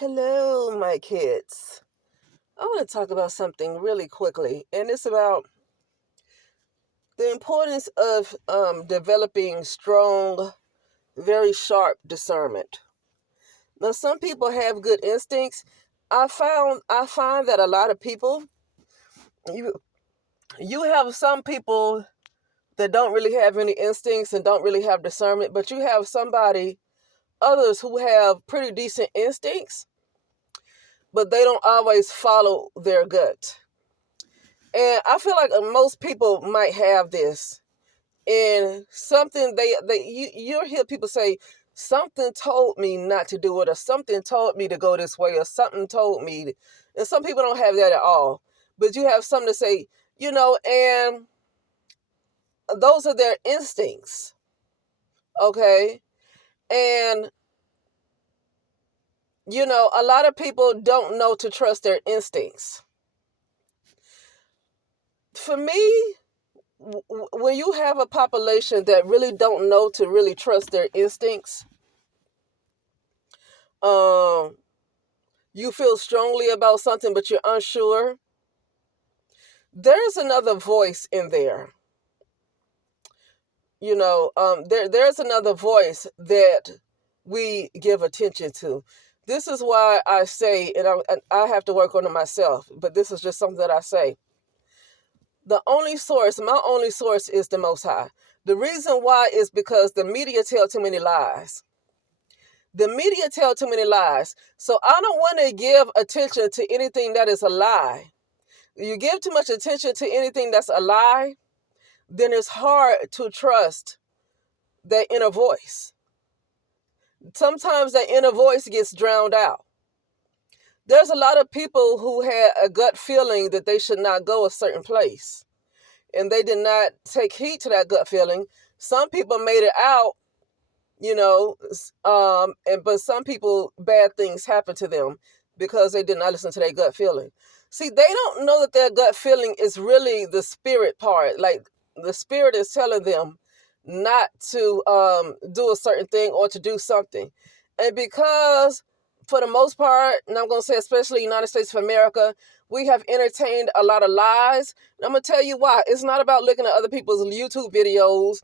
Hello, my kids. I want to talk about something really quickly, and it's about the importance of developing strong, very sharp discernment. Now, some people have good instincts. I find that a lot of people, you you have some people that don't really have any instincts and don't really have discernment, but you have others who have pretty decent instincts, but they don't always follow their gut. And I feel like most people might have this. And something you'll hear people say, something told me not to do it, or something told me to go this way, or something told me. And some people don't have that at all. But you have something to say, and those are their instincts. Okay. And, a lot of people don't know to trust their instincts. For me, when you have a population that really don't know to really trust their instincts, um, you feel strongly about something, but you're unsure, there's another voice in there. There's another voice that we give attention to. This is why I say, and I have to work on it myself, but this is just something that I say. My only source is the Most High. The reason why is because the media tell too many lies. The media tell too many lies. So I don't want to give attention to anything that is a lie. You give too much attention to anything that's a lie, then it's hard to trust that inner voice. Sometimes that inner voice gets drowned out. There's a lot of people who had a gut feeling that they should not go a certain place, and they did not take heed to that gut feeling. Some people made it out, but some people, bad things happened to them because they did not listen to their gut feeling. See, they don't know that their gut feeling is really the spirit part. Like, the spirit is telling them not to do a certain thing or to do something. And because, for the most part, and I'm going to say especially United States of America, we have entertained a lot of lies. And I'm going to tell you why. It's not about looking at other people's YouTube videos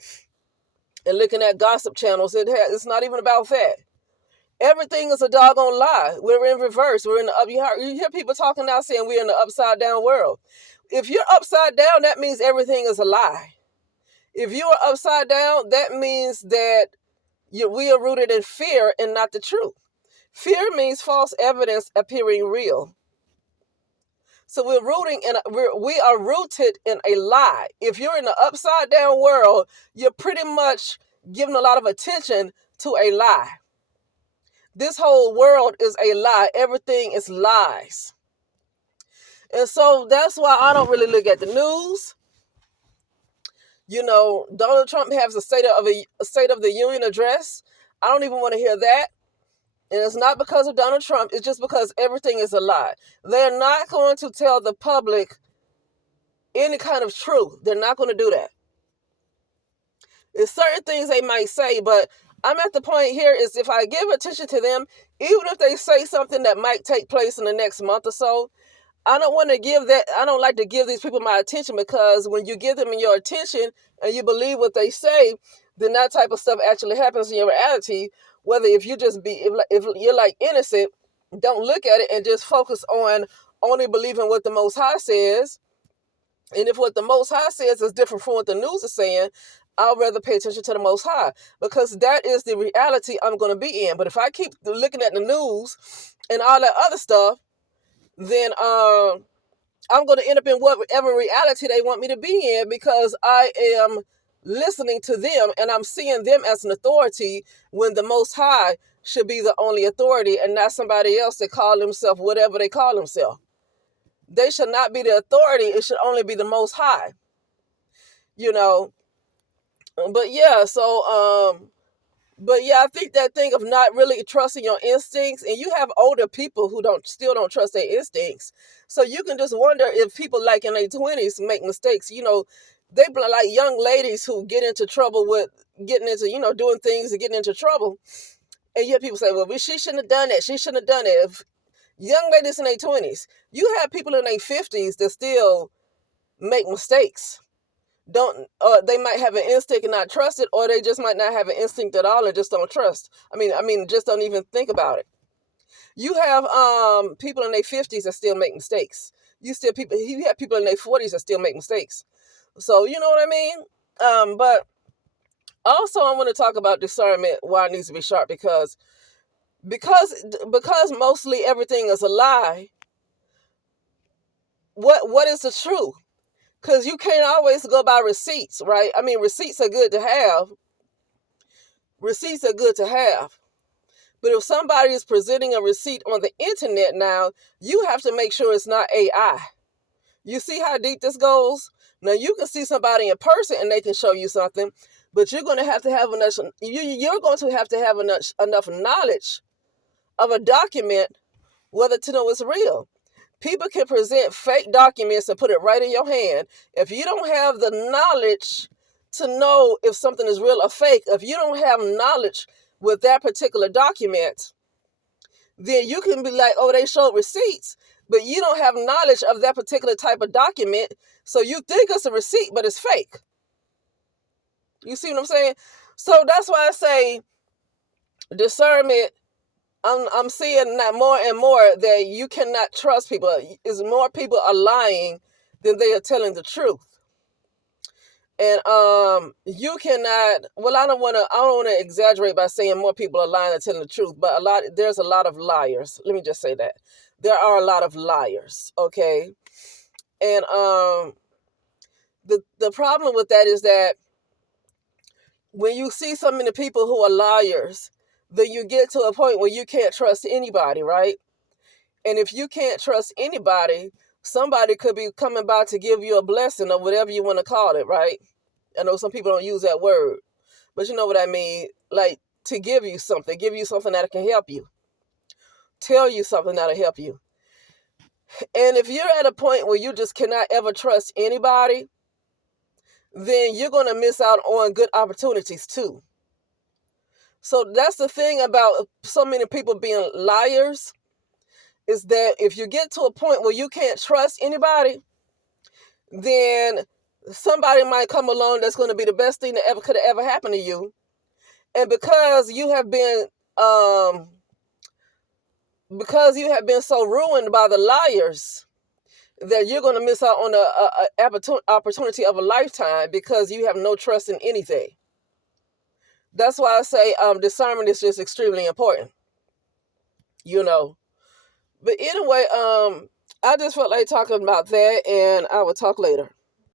and looking at gossip channels. It's not even about that. Everything is a doggone lie. We're in reverse. We're in the up. You hear people talking now saying we're in the upside down world. If you're upside down, that means everything is a lie. If you are upside down, that means that we are rooted in fear and not the truth. Fear means false evidence appearing real. So we are rooted in a lie. If you're in the upside down world, you're pretty much giving a lot of attention to a lie. This whole world is a lie. Everything is lies. And so that's why I don't really look at the news. Donald Trump has a State of the Union address. I don't even want to hear that. And it's not because of Donald Trump. It's just because everything is a lie. They're not going to tell the public any kind of truth. They're not going to do that. There's certain things they might say, but I'm at the point here is if I give attention to them, even if they say something that might take place in the next month or so, I don't like to give these people my attention, because when you give them your attention and you believe what they say, then that type of stuff actually happens in your reality. Whether if you're like innocent, don't look at it and just focus on only believing what the Most High says. And if what the Most High says is different from what the news is saying, I'll rather pay attention to the Most High, because that is the reality I'm going to be in. But if I keep looking at the news and all that other stuff, then I'm going to end up in whatever reality they want me to be in, because I am listening to them and I'm seeing them as an authority, when the Most High should be the only authority and not somebody else that call themselves whatever they call themselves. They should not be the authority. It should only be the Most High. But yeah, I think that thing of not really trusting your instincts, and you have older people who still don't trust their instincts. So you can just wonder if people like in their 20s make mistakes. They like young ladies who get into trouble with getting into, doing things and getting into trouble. And yet people say, well, she shouldn't have done that. She shouldn't have done it. If young ladies in their 20s, you have people in their 50s that still make mistakes. They might have an instinct and not trust it, or they just might not have an instinct at all and just don't trust. Just don't even think about it. You have people in their 50s that still make mistakes. You have people in their 40s that still make mistakes. So you know what I mean? But also I want to talk about discernment, why it needs to be sharp, because mostly everything is a lie. What is the truth? Because you can't always go by receipts, right? I mean, receipts are good to have. Receipts are good to have. But if somebody is presenting a receipt on the internet now, you have to make sure it's not AI. You see how deep this goes? Now, you can see somebody in person and they can show you something, but you're going to have enough, enough knowledge of a document whether to know it's real. People can present fake documents and put it right in your hand. If you don't have the knowledge to know if something is real or fake, if you don't have knowledge with that particular document, then you can be like, oh, they showed receipts, but you don't have knowledge of that particular type of document, so you think it's a receipt, but it's fake. You see what I'm saying? So that's why I say discernment. I'm seeing that more and more that you cannot trust people. Is more people are lying than they are telling the truth. And you cannot. Well, I don't want to exaggerate by saying more people are lying than telling the truth, but there's a lot of liars. Let me just say that there are a lot of liars. Okay, and the problem with that is that when you see so many people who are liars, then you get to a point where you can't trust anybody, right? And if you can't trust anybody, somebody could be coming by to give you a blessing or whatever you want to call it, right? I know some people don't use that word, but you know what I mean? Like to give you something that can help you, tell you something that'll help you. And if you're at a point where you just cannot ever trust anybody, then you're going to miss out on good opportunities too. So that's the thing about so many people being liars, is that if you get to a point where you can't trust anybody, then somebody might come along that's going to be the best thing that could have ever happened to you. And because you have been so ruined by the liars, that you're going to miss out on a opportunity of a lifetime because you have no trust in anything. That's why I say discernment is just extremely important, you know. But anyway, I just felt like talking about that, and I will talk later.